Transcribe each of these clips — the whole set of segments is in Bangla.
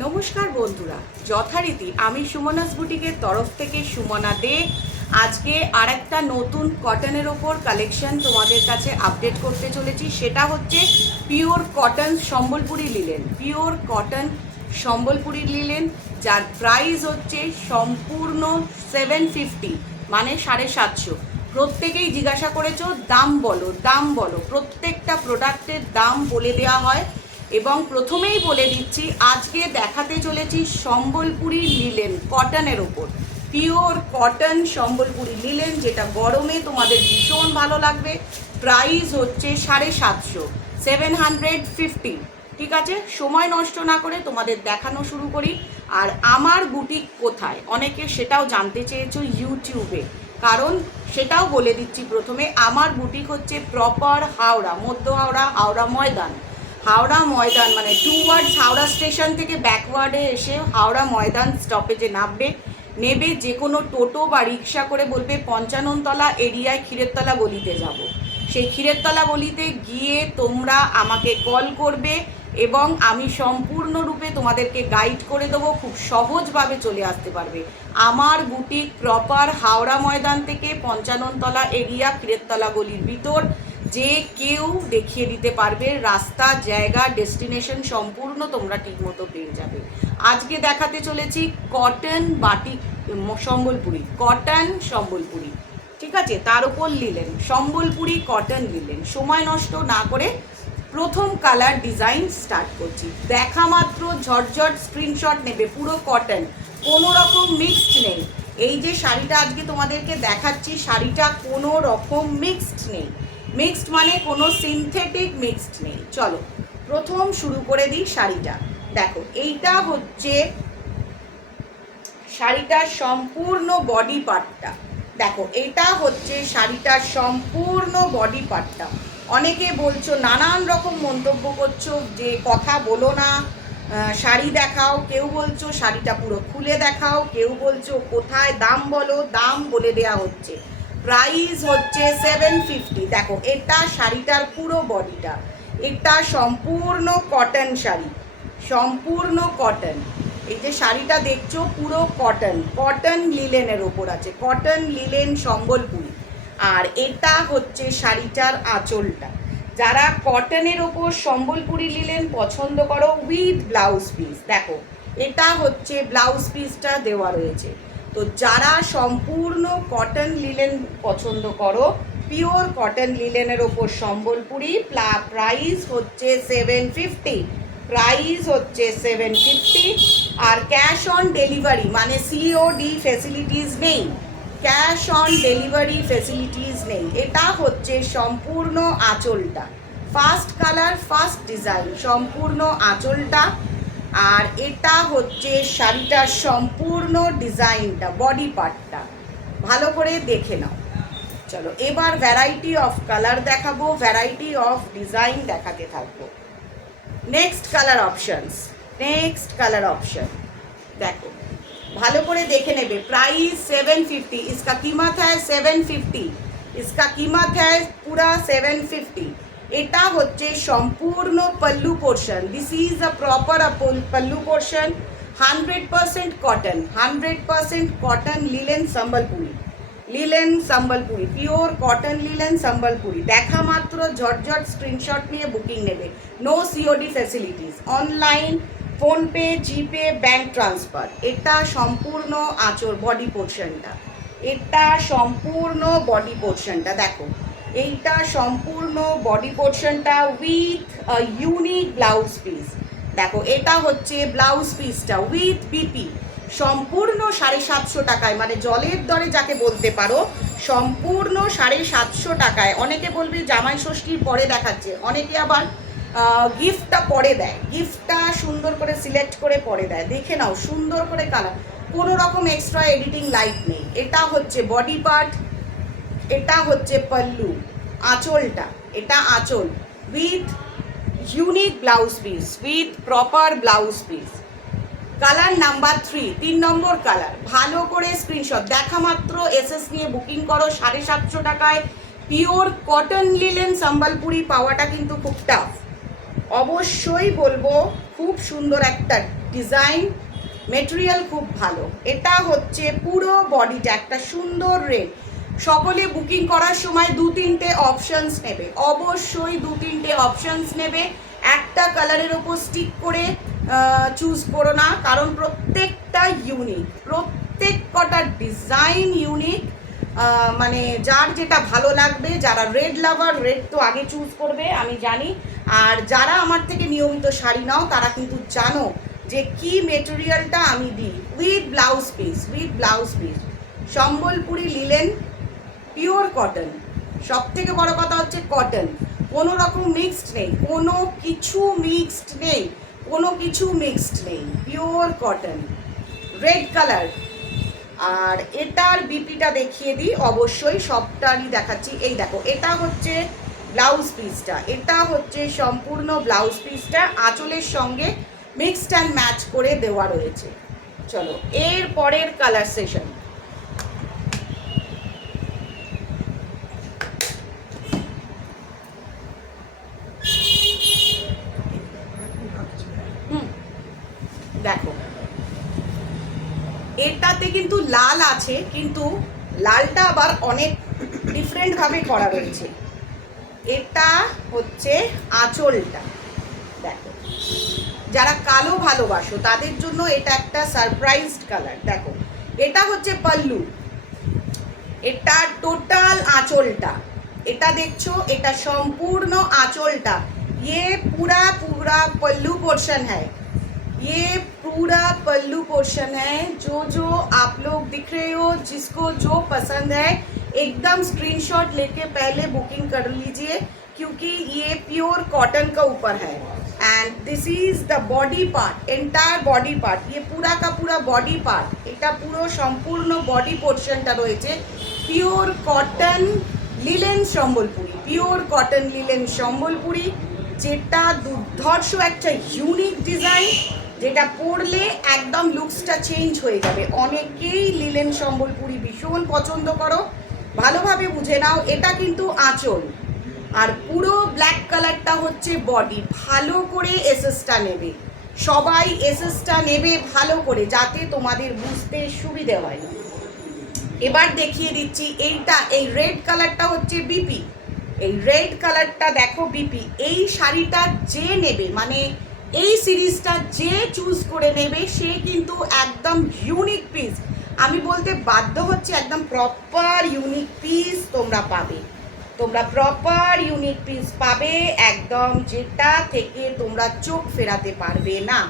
নমস্কার বন্ধুরা, যথারীতি আমি সুমনাস বুটিকের তরফ থেকে সুমনা দে আজকে আরেকটা নতুন কটনের ওপর কালেকশন তোমাদের কাছে আপডেট করতে চলেছি। সেটা হচ্ছে pure cotton Sambalpuri linen, pure cotton Sambalpuri linen, যার প্রাইস হচ্ছে সম্পূর্ণ 750, মানে 750। প্রত্যেকেই জিজ্ঞাসা করেছো দাম বলো, দাম বলো। প্রত্যেকটা প্রোডাক্টের দাম বলে দেওয়া হয় এবং প্রথমেই বলে দিচ্ছি আজকে দেখাতে চলেছি সম্বলপুরি লিলেন কটনের ওপর, পিওর কটন সম্বলপুরি লিলেন, যেটা গরমে তোমাদের ভীষণ ভালো লাগবে। প্রাইস হচ্ছে 750, 750। ঠিক আছে, সময় নষ্ট না করে তোমাদের দেখানো শুরু করি। আর আমার বুটিক কোথায়, অনেকে সেটাও জানতে চেয়েছো ইউটিউবে, কারণ সেটাও বলে দিচ্ছি প্রথমে। আমার বুটিক হচ্ছে প্রপার হাওড়া, মধ্য হাওড়া, হাওড়া ময়দান। হাওড়া ময়দান মানে টুওয়ার্ডস হাওড়া স্টেশন থেকে ব্যাকওয়ার্ডে এসে হাওড়া ময়দান স্টপেজে নেবে যে কোনো টোটো বা রিক্সা করে বলবে 55 তলা এরিয়ায় ক্ষীরেরতলা গলিতে যাব। সেই ক্ষীরেরতলা গলিতে গিয়ে তোমরা আমাকে কল করবে এবং আমি সম্পূর্ণরূপে তোমাদেরকে গাইড করে দেবো, খুব সহজভাবে চলে আসতে পারবে। আমার বুটিক প্রপার হাওড়া ময়দান থেকে 55 তলা এরিয়া ক্ষীরেরতলা গলির ভিতর, যে কেউ দেখিয়ে দিতে পারবে রাস্তা, জায়গা, ডেস্টিনেশন সম্পূর্ণ তোমরা ঠিকমতো পেয়ে যাবে। আজকে দেখাতে চলেছি cotton batik Sambalpuri, cotton Sambalpuri, ঠিক আছে, তার উপর লিলেন সম্বলপুরি কটন লিলেন। সময় নষ্ট না করে প্রথম কালার ডিজাইন স্টার্ট করছি। দেখা মাত্র ঝটঝট স্ক্রিনশট নেবে, পুরো কটন, কোনো রকম মিক্সড নেই। এই যে শাড়িটা আজকে তোমাদেরকে দেখাচ্ছি, শাড়িটা কোনো রকম মিক্সড নেই। মিক্সড মানে কোনো সিনথেটিক মিক্সড নেই। চলো প্রথম শুরু করে দিই শাড়িটা। দেখো এইটা হচ্ছে শাড়িটার সম্পূর্ণ বডি পার্টটা। দেখো এটা হচ্ছে শাড়িটার সম্পূর্ণ বডি পার্টটা। অনেকে বলছো, নানান রকম মন্তব্য করছো যে কথা বলো না, শাড়ি দেখাও, কেউ বলছো শাড়িটা পুরো খুলে দেখাও, কেউ বলছো কোথায় দাম বলো, দাম বলে দেয়া হচ্ছে। প্রাইস হচ্ছে 750। দেখো এটা শাড়িটার পুরো বডিটা, এটা সম্পূর্ণ কটন শাড়ি, সম্পূর্ণ কটন। এই যে শাড়িটা দেখছো পুরো কটন, কটন লিলেনের ওপর আছে, কটন লিলেন সম্বলপুরি। আর এটা হচ্ছে শাড়িটার আঁচলটা। যারা কটনের ওপর সম্বলপুরি লিলেন পছন্দ করো উইথ ব্লাউজ পিস, দেখো এটা হচ্ছে ব্লাউজ পিসটা দেওয়া রয়েছে। তো যারা সম্পূর্ণ কটন লিলেন পছন্দ করো, পিওর কটন লিলেনের ওপর সম্বলপুরি, প্রাইস হচ্ছে 750, প্রাইস হচ্ছে 750। আর ক্যাশ অন ডেলিভারি মানে সিওডি ফেসিলিটিস নেই, ক্যাশ অন ডেলিভারি ফেসিলিটিস নেই। এটা হচ্ছে সম্পূর্ণ আঁচলটা, ফার্স্ট কালার ফার্স্ট ডিজাইন, সম্পূর্ণ আঁচলটা। আর এটা হচ্ছে শাড়িটার সম্পূর্ণ ডিজাইনটা, বডি পার্টটা। ভালো করে দেখে নাও। চলো এবার ভ্যারাইটি অফ কালার দেখাবো, ভ্যারাইটি অফ ডিজাইন দেখাতে থাকবো। Next colour options, next colour option দেখো, ভালো করে দেখে নেবে। प्राइस 750, इसका कीमत है 750, इसका कीमत है पूरा 750। এটা হচ্ছে সম্পূর্ণ pallu portion, this is a proper pallu portion, 100% cotton, 100% cotton linen Sambalpuri, linen Sambalpuri, pure cotton linen Sambalpuri. দেখা মাত্র ঝটঝট স্ক্রিনশট নিয়ে বুকিং নেবে। No COD facilities, online, PhonePe, GPay, bank transfer. এটা সম্পূর্ণ আঁচল বডি পোর্শনটা, এটা সম্পূর্ণ বডি পোর্শনটা। দেখো এইটা সম্পূর্ণ বডি পোর্শনটা উইথ ইউনিক ব্লাউজ পিস। দেখো এটা হচ্ছে ব্লাউজ পিসটা উইথ বিপি, সম্পূর্ণ 750 টাকায়, মানে জলের দরে যাকে বলতে পারো, সম্পূর্ণ 750 টাকায়। অনেকে বলবে জামাই ষষ্ঠীর পরে দেখাচ্ছে, অনেকে আবার গিফটটা পরে দেয়, গিফটটা সুন্দর করে সিলেক্ট করে পরে দেয়। দেখে নাও সুন্দর করে কালার, কোনো রকম এক্সট্রা এডিটিং লাইট নেই। এটা হচ্ছে বডি পার্ট, এটা হচ্ছে পল্লু, আঁচলটা, এটা আঁচল with unique blouse piece, with proper blouse piece. Colour number 3, 3 number colour. ভালো করে স্ক্রিনশট দেখা মাত্র এসএস নিয়ে বুকিং করো। 750 টাকায় পিওর কটন লিলেন সম্বলপুরি পাওয়াটা কিন্তু খুব টাফ, অবশ্যই বলবো খুব সুন্দর একটা ডিজাইন, মেটেরিয়াল খুব ভালো। এটা হচ্ছে পুরো বডিটা একটা সুন্দর রেড। সকলে বুকিং করার সময় 2-3টে অপশানস নেবে, অবশ্যই 2-3টে অপশানস নেবে। একটা কালারের ওপর স্টিক করে চুজ করো না, কারণ প্রত্যেকটা ইউনিক, প্রত্যেক কটা ডিজাইন ইউনিক। মানে যার যেটা ভালো লাগবে, যারা রেড লাভার রেড তো আগে চুজ করবে আমি জানি। আর যারা আমার থেকে নিয়মিত শাড়ি নাও তারা কিন্তু জানো যে কি মেটেরিয়ালটা আমি দিই। With blouse piece, with blouse piece, Sambalpuri linen, pure cotton. সব থেকে বড় কথা হচ্ছে কটন, কোনো রকম মিক্সড নেই, কোনো কিছু মিক্সড নেই, কোনো কিছু মিক্সড নেই, পিওর কটন, রেড কালার। আর এটার বিপিটা দেখিয়ে দিই, অবশ্যই সবটারই দেখাচ্ছি। এই দেখো, এটা হচ্ছে ব্লাউজ পিসটা, এটা হচ্ছে সম্পূর্ণ ব্লাউজ পিসটা, আঁচলের সঙ্গে মিক্সড অ্যান্ড ম্যাচ করে দেওয়া রয়েছে। চলো এর পরের কালার সেশন। দেখো, এটাতে কিন্তু লাল আছে, কিন্তু লালটা আবার অনেক ডিফারেন্টভাবে করা রয়েছে। এটা হচ্ছে আঁচলটা, দেখো যারা কালো ভালোবাসো তাদের জন্য এটা একটা সারপ্রাইজড কালার। দেখো, এটা হচ্ছে পাল্লু, এটা টোটাল আঁচলটা, এটা দেখছো, এটা সম্পূর্ণ আঁচলটা। ये पूरा पूरा पल्लू पोर्शन है, ये पूरा पल्लू पोर्शन है। जो आप लोग दिख रहे हो, जिसको जो पसंद है एकदम स्क्रीनशॉट लेके पहले बुकिंग कर लीजिए, क्योंकि ये प्योर कॉटन का ऊपर है। And this is the body part, entire body part, ये पूरा का पूरा बॉडी पार्ट, এটা পুরো সম্পূর্ণ বডি পোর্শনটা রয়েছে pure cotton linen Sambalpuri, pure cotton linen Sambalpuri, যেটা দুর্ধর্ষ একটা ইউনিক ডিজাইন, যেটা পরলে একদম লুকসটা চেঞ্জ হয়ে যাবে। অনেকেই লিলেন সম্বলপুরি ভীষণ পছন্দ করো, ভালোভাবে বুঝে নাও। এটা কিন্তু আঁচল, আর পুরো ব্ল্যাক কালারটা হচ্ছে বডি। ভালো করে এসএসটা নেবে, সবাই এসএসটা নেবে ভালো করে, যাতে তোমাদের বুঝতে সুবিধে হয়। এবার দেখিয়ে দিচ্ছি এইটা, এই রেড কালারটা হচ্ছে বিপি, এই রেড কালারটা দেখো বিপি। এই শাড়িটা যে নেবে, মানে এই সিরিজটা যে চুজ করে নেবে, সে কিন্তু একদম ইউনিক পিস, আমি বলতে বাধ্য হচ্ছে, একদম প্রপার ইউনিক পিস তোমরা পাবে, তোমরা প্রপার ইউনিক পিস পাবে একদম, যেটা থেকে তোমরা চোখ ফেরাতে পারবে না।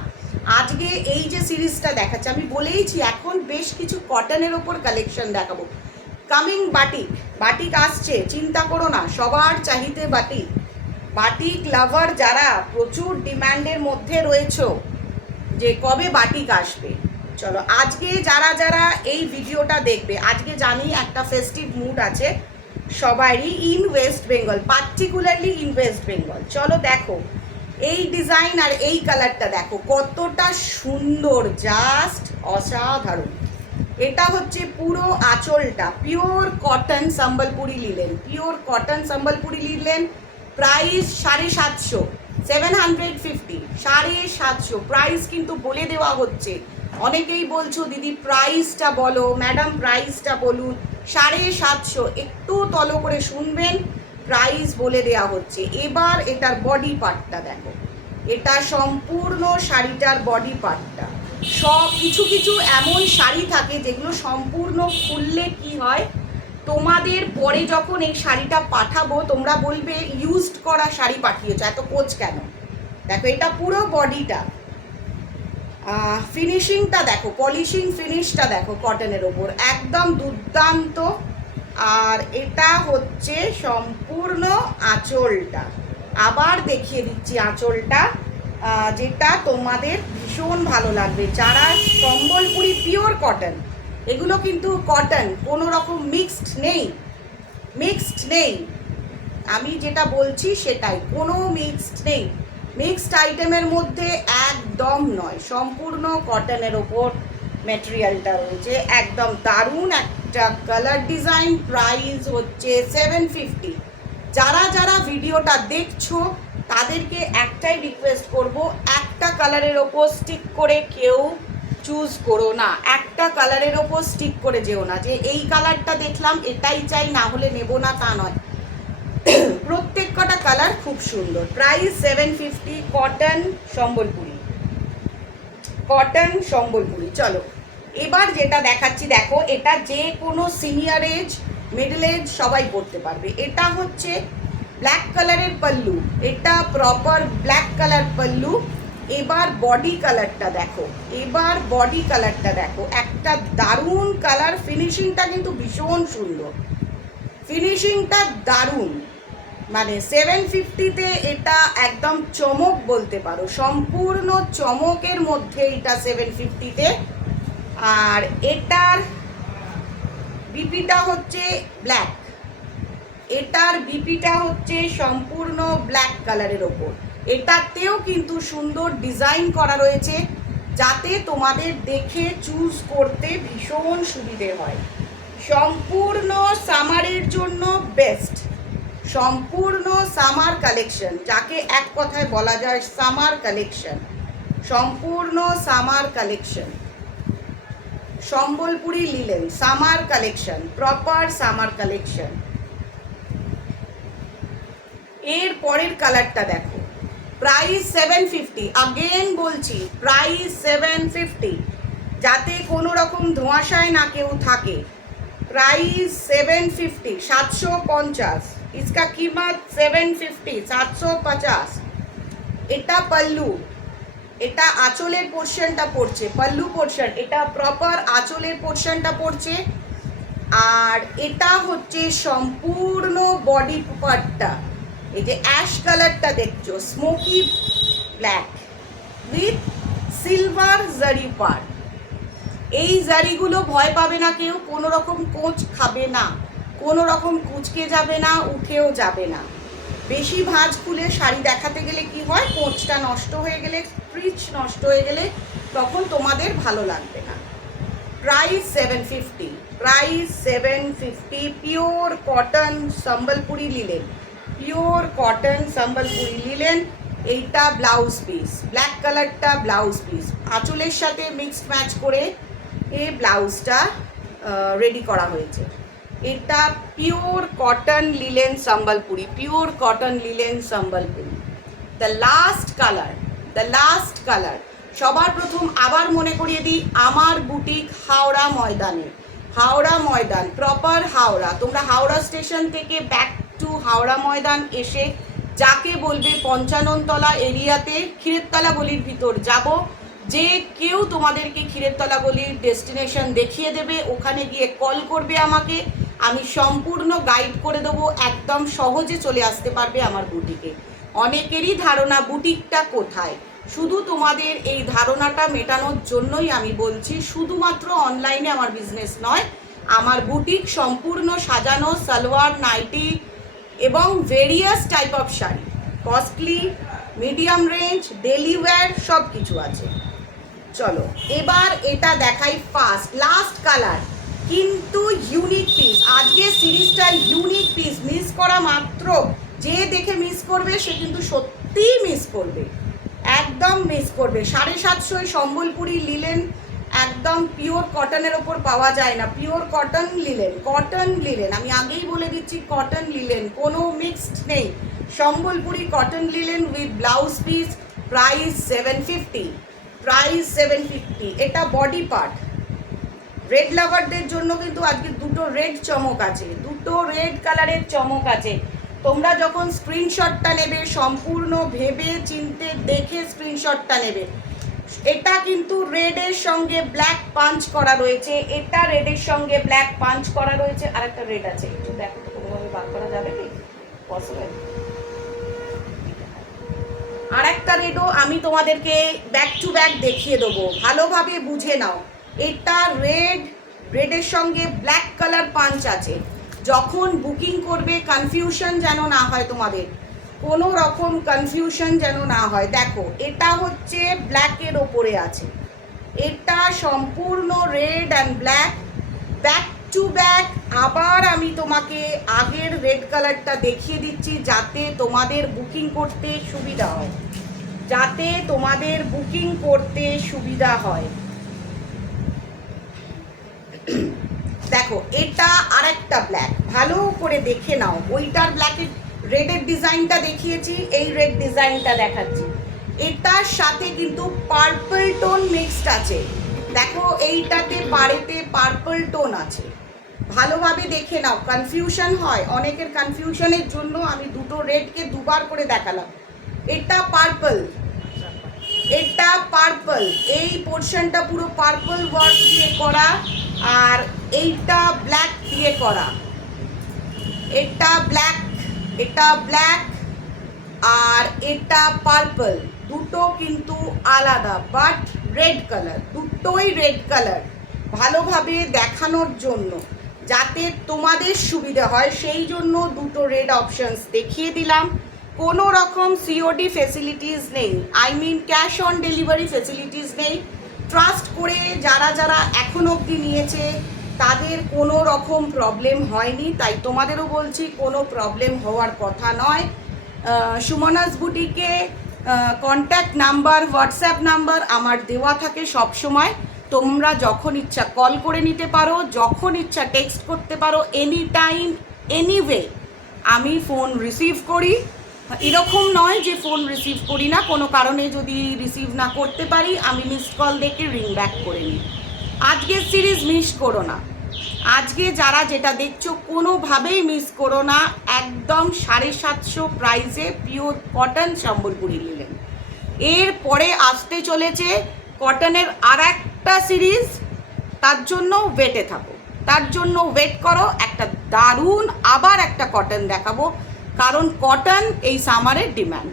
আজকে এই যে সিরিজটা দেখাচ্ছে, আমি বলেইছি এখন বেশ কিছু কটনের ওপর কালেকশন দেখাবো। কামিং বাটিক, বাটিক আসছে, চিন্তা করো না, সবার চাহিদা বাটিক। বাটিক লাভার যারা প্রচুর ডিম্যান্ডের মধ্যে রয়েছো যে কবে বাটিক আসবে, চলো আজকে যারা যারা এই ভিডিওটা দেখবে, আজকে জানি একটা ফেস্টিভ মুড আছে সবারই in West Bengal, particularly in West Bengal. চলো দেখো এই ডিজাইন আর এই কালারটা দেখো কতটা সুন্দর, জাস্ট অসাধারণ। এটা হচ্ছে পুরো আঁচলটা, pure cotton Sambalpuri linen, pure cotton Sambalpuri linen. Price 750, 750, 750 price কিন্তু বলে দেওয়া হচ্ছে। অনেকেই বলছো দিদি প্রাইসটা বলো, ম্যাডাম প্রাইসটা বলুন। 750, একটু তলো করে শুনবেন, প্রাইস বলে দেওয়া হচ্ছে। এবার এটার বডি পার্টটা দেখো, এটা সম্পূর্ণ শাড়িটার বডি পার্টটা। সব কিছু কিছু এমন শাড়ি থাকে যেগুলো সম্পূর্ণ খুললে কি হয়, তোমাদের পরে যখন এই শাড়িটা পাঠাবো তোমরা বলবে ইউজড করা শাড়ি পাঠিয়েছো, এত কোচ কেন। দেখো এটা পুরো বডিটা, ফিনিশিংটা দেখো, পলিশিং ফিনিশটা দেখো কটনের ওপর, একদম দুর্দান্ত। আর এটা হচ্ছে সম্পূর্ণ আঁচলটা, আবার দেখিয়ে দিচ্ছি আঁচলটা, যেটা তোমাদের ভীষণ ভালো লাগবে। যারা সম্বলপুরি পিওর কটন, এগুলো কিন্তু কটন, কোনো রকম মিক্সড নেই, মিক্সড নেই, আমি যেটা বলছি সেটাই, কোনো মিক্সড নেই, মিক্সড আইটেমের মধ্যে একদম নয়, সম্পূর্ণ কটনের ওপর ম্যাটেরিয়ালটা রয়েছে, একদম দারুণ একটা কালার ডিজাইন। প্রাইস হচ্ছে 750। যারা যারা ভিডিওটা দেখছো তাদেরকে একটাই রিকোয়েস্ট করব, একটা কালারের ওপর স্টিক করে কেউ চুজ করো না, একটা কালারের ওপর স্টিক করে যেও না যে এই কালারটা দেখলাম এটাই চাই, না হলে নেব না, তা নয়। প্রত্যেক কটা কালার খুব সুন্দর। Price 750, cotton Sambalpuri, cotton Sambalpuri. চলো এবার যেটা দেখাচ্ছি, দেখো এটা যে কোনো সিনিয়র এজ, মিডল এজ সবাই পরতে পারবে। এটা হচ্ছে ব্ল্যাক কালারের পাল্লু, এটা প্রপার ব্ল্যাক কালার পাল্লু। এবার বডি কালারটা দেখো, এবার বডি কালারটা দেখো, একটা দারুণ কালার। ফিনিশিংটা কিন্তু ভীষণ সুন্দর, ফিনিশিংটা দারুণ। মানে 750-তে এটা একদম চমক বলতে পারো, সম্পূর্ণ চমকের মধ্যে এটা 750-তে। আর এটার বিপিটা হচ্ছে ব্ল্যাক, এটার বিপিটা হচ্ছে সম্পূর্ণ ব্ল্যাক কালারের ওপর। এটাতেও কিন্তু সুন্দর ডিজাইন করা রয়েছে, যাতে তোমাদের দেখে চুজ করতে ভীষণ সুবিধে হয়। সম্পূর্ণ সামারের জন্য বেস্ট, সম্পূর্ণ সামার কালেকশন, যাকে এক কথায় বলা যায় সামার কালেকশন, সম্পূর্ণ summer collection. Sambalpuri linen summer collection, proper summer collection. এর পরের কালারটা দেখো, প্রাইস 750, আগেন বলছি প্রাইস 750, যাতে কোনো রকম ধোঁয়াশায় না কেউ থাকে। प्राइस 750, 750, इसका कीमत 750, 750। এটা পল্লু, এটা আঁচলের পোর্শনটা পড়ছে, পল্লু পোর্শন, এটা প্রপার আঁচলের পোর্শনটা পড়ছে। আর এটা হচ্ছে সম্পূর্ণ বডি পার্টটা, এই যে অ্যাশ কালারটা দেখছো, স্মোকি ব্ল্যাক উইথ সিলভার জারি পার্ট। এই জারিগুলো ভয় পাবে না কেউ, কোনো রকম কোঁচ খাবে না, কোনো রকম কুচকে যাবে না, উঠেও যাবে না। বেশি ভাঁজ খুলে শাড়ি দেখাতে গেলে কি হয়, কোঁচটা নষ্ট হয়ে গেলে, স্ট্রিচ নষ্ট হয়ে গেলে তখন তোমাদের ভালো লাগবে না। Price 750, price 750। Pure cotton Sambalpuri linen, pure cotton Sambalpuri linen. এইটা ব্লাউজ পিস, ব্ল্যাক কালারটা ব্লাউজ পিস, আঁচলের সাথে মিক্সড ম্যাচ করে এই ব্লাউজটা রেডি করা হয়েছে। এটা pure cotton linen Sambalpuri, pure cotton linen Sambalpuri. The last colour, the last colour. সবার প্রথম আবার মনে করিয়ে দিই, আমার বুটিক হাওড়া ময়দানে, হাওড়া ময়দান, প্রপার হাওড়া। তোমরা হাওড়া স্টেশন থেকে ব্যাক টু হাওড়া ময়দান এসে যাকে বলবে পঞ্চাননতলা এরিয়াতে ক্ষীরেরতলা গলির ভিতর যাব, যে কেউ তোমাদেরকে ক্ষীরেরতলা গলির ডেস্টিনেশন দেখিয়ে দেবে। ওখানে গিয়ে কল করবে আমাকে, আমি সম্পূর্ণ গাইড করে দেবো, একদম সহজে চলে আসতে পারবে আমার বুটিকে। অনেকেরই ধারণা বুটিকটা কোথায়, শুধু তোমাদের এই ধারণাটা মেটানোর জন্যই আমি বলছি, শুধুমাত্র অনলাইনে আমার বিজনেস নয়, আমার বুটিক সম্পূর্ণ সাজানো, সালোয়ার, নাইটি এবং various type of sari, costly, medium range, daily wear সব কিছু আছে। চলো এবার এটা দেখাই, ফার্স্ট লাস্ট কালার, কিন্তু ইউনিক পিস। আজকে সিরিজটা ইউনিক পিস, মিস করা মাত্র, যে দেখে মিস করবে সে কিন্তু সত্যিই মিস করবে, একদম মিস করবে। 750 সম্বলপুরি লিলেন, একদম পিওর কটনের ওপর পাওয়া যায় না, pure cotton linen, cotton linen, আমি আগেই বলে দিচ্ছি কটন লিলেন, কোনো মিক্সড নেই। Sambalpuri cotton linen with blouse piece, price 750, price 750। এটা বডি পার্ট। রেড লাভারদের জন্য কিন্তু আজকে দুটো রেড চমক আছে, দুটো রেড কালারের চমক আছে। তোমরা যখন স্ক্রিনশটটা নেবে সম্পূর্ণ ভেবে চিনতে দেখে স্ক্রিনশটটা নেবে। এটা কিন্তু রেডের সঙ্গে ব্ল্যাক পাঞ্চ করা রয়েছে, এটা রেডের সঙ্গে ব্ল্যাক পাঞ্চ করা রয়েছে। আর একটা রেড আছে, একটু দেখো তো কোনোভাবে বার করা যাবে কি, পসিবল? আর একটা রেডও আমি তোমাদেরকে ব্যাক টু ব্যাক দেখিয়ে দেবো, ভালোভাবে বুঝে নাও। এটা রেড, রেডের সঙ্গে ব্ল্যাক কালার পাঞ্চ আছে। যখন বুকিং করবে কনফিউশন যেন না হয় তোমাদের, কোনো রকম কনফিউশন যেন না হয়। দেখো এটা হচ্ছে ব্ল্যাকের ওপরে আছে, এটা সম্পূর্ণ red and black, back to back আবার আমি তোমাকে আগের রেড কালারটা দেখিয়ে দিচ্ছি, যাতে তোমাদের বুকিং করতে সুবিধা হয়, যাতে তোমাদের বুকিং করতে সুবিধা হয়। দেখো এটা আরেকটা ব্ল্যাক, ভালো করে দেখে নাও। ওইটার ব্ল্যাকের রেডের ডিজাইনটা দেখিয়েছি, এই রেড ডিজাইনটা দেখাচ্ছি। এটার সাথে কিন্তু পার্পল টোন মিক্সড আছে। দেখো এইটাতে পাড়েতে পার্পল টোন আছে, ভালোভাবে দেখে নাও, কনফিউশন হয় অনেকের। কনফিউশনের জন্য আমি দুটো রেডকে দুবার করে দেখালাম। এটা পার্পল, এটা পার্পল, এই পোর্শনটা পুরো পার্পল ওয়ার্ক দিয়ে করা, আর এইটা ব্ল্যাক দিয়ে করা। এটা ব্ল্যাক, এটা ব্ল্যাক, আর এটা পার্পল, দুটো কিন্তু আলাদা বাট রেড কালার, দুটোই রেড কালার। ভালোভাবে দেখানোর জন্য যাতে তোমাদের সুবিধা হয় সেই জন্য দুটো রেড অপশনস দেখিয়ে দিলাম। কোনো রকম সিওডি ফেসিলিটিস নেই, I mean cash on delivery facilities নেই। ট্রাস্ট করে যারা যারা এখন অবধি নিয়েছে তাদের কোনো রকম প্রবলেম হয়নি, তাই তোমাদেরও বলছি কোনো প্রবলেম হওয়ার কথা নয়। সুমনাস বুটিকে কন্ট্যাক্ট নাম্বার, হোয়াটসঅ্যাপ নাম্বার আমার দেওয়া থাকে সব সময়। তোমরা যখন ইচ্ছা কল করে নিতে পারো, যখন ইচ্ছা টেক্সট করতে পারো, এনি টাইম এনিওয়ে আমি ফোন রিসিভ করি। এরকম নয় যে ফোন রিসিভ করি না, কোনো কারণে যদি রিসিভ না করতে পারি আমি মিসড কল দেখে রিং ব্যাক করে নিই। আজকের সিরিজ মিস করো না, আজকে যারা যেটা দেখছো কোনোভাবেই মিস করো না। একদম 750 প্রাইসে পিওর কটন সম্বলপুরি নিলেন। এরপরে আসতে চলেছে কটনের আর একটা সিরিজ, তার জন্য ওয়েটে থাকো, তার জন্য ওয়েট করো। একটা দারুণ আবার একটা কটন দেখাবো, কারণ কটন এই সামারের ডিমান্ড।